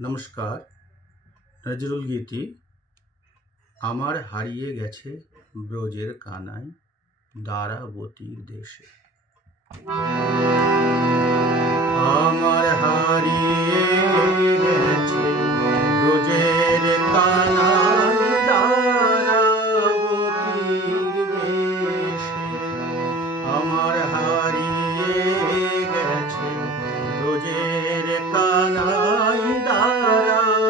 নমস্কার। নজরুল গীতি। আমার হারিয়ে গেছে ব্রজের কানাই দ্বারাবতীর দেশে। আমার হারিয়ে গেছে ব্রজের কানাই দ্বারাবতীর দেশে। আমার হারিয়ে গেছে ব্রজের কানাই দ্বারাবতীর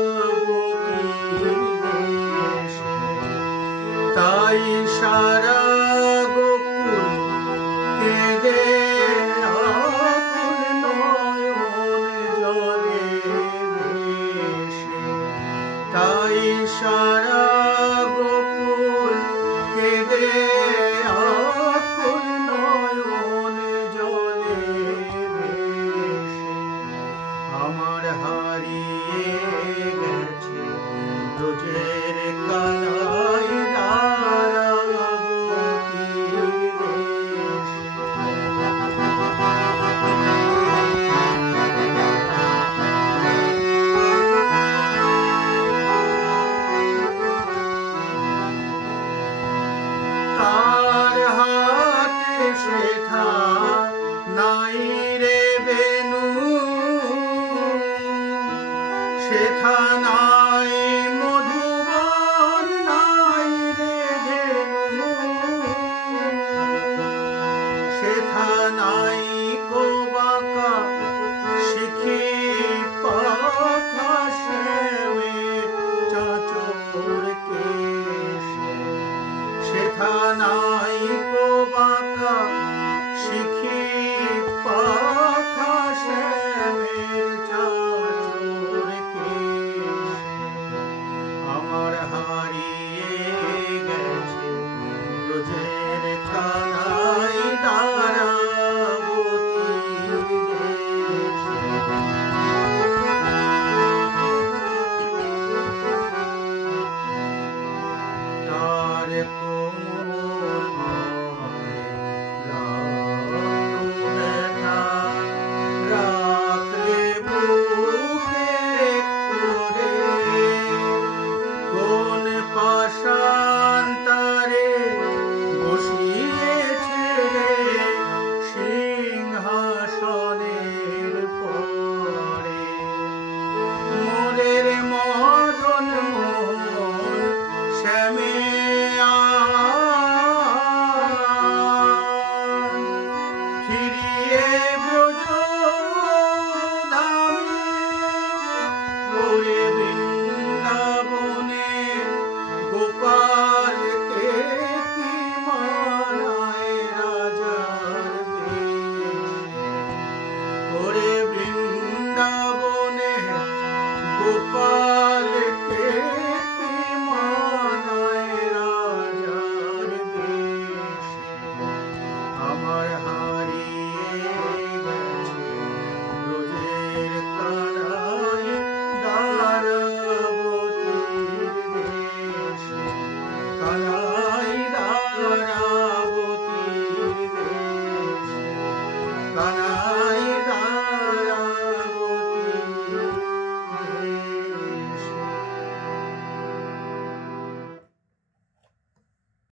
দেশে। তাই সারা গোকুল কেঁদে আকুল নয়ন জলে ভেসে। তাই সারা গোকুল কেঁদে আকুল নয়ন জলে ভেসে। আমার হারিয়ে গেছে ব্রজের কানাই দ্বারাবতীর দেশে। তার হাতে শেখা নাই রে বেনু, শেখা